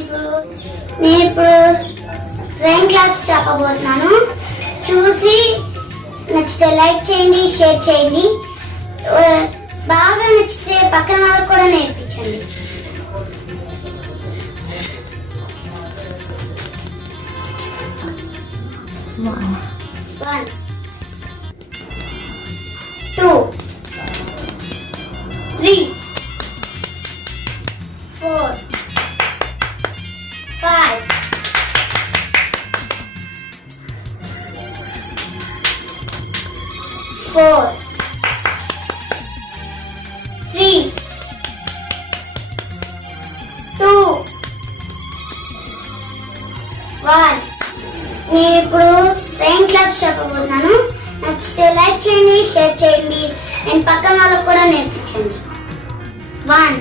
నేను ఇప్పుడు rain claps చెప్పబోతున్నాను. చూసి నచ్చితే లైక్ చేయండి, షేర్ చేయండి. బాగా నచ్చితే పక్కన వాళ్ళకు కూడా నేర్పించండి. 1 2 3 4 5 4 3 2 1 నేను ఇప్పుడు రైన్ క్లాప్స్ చెప్పబోతున్నాను. నచ్చితే లైక్ చేయండి, షేర్ చేయండి అండ్ పక్కన వాళ్ళకు కూడా నేర్పించండి. 1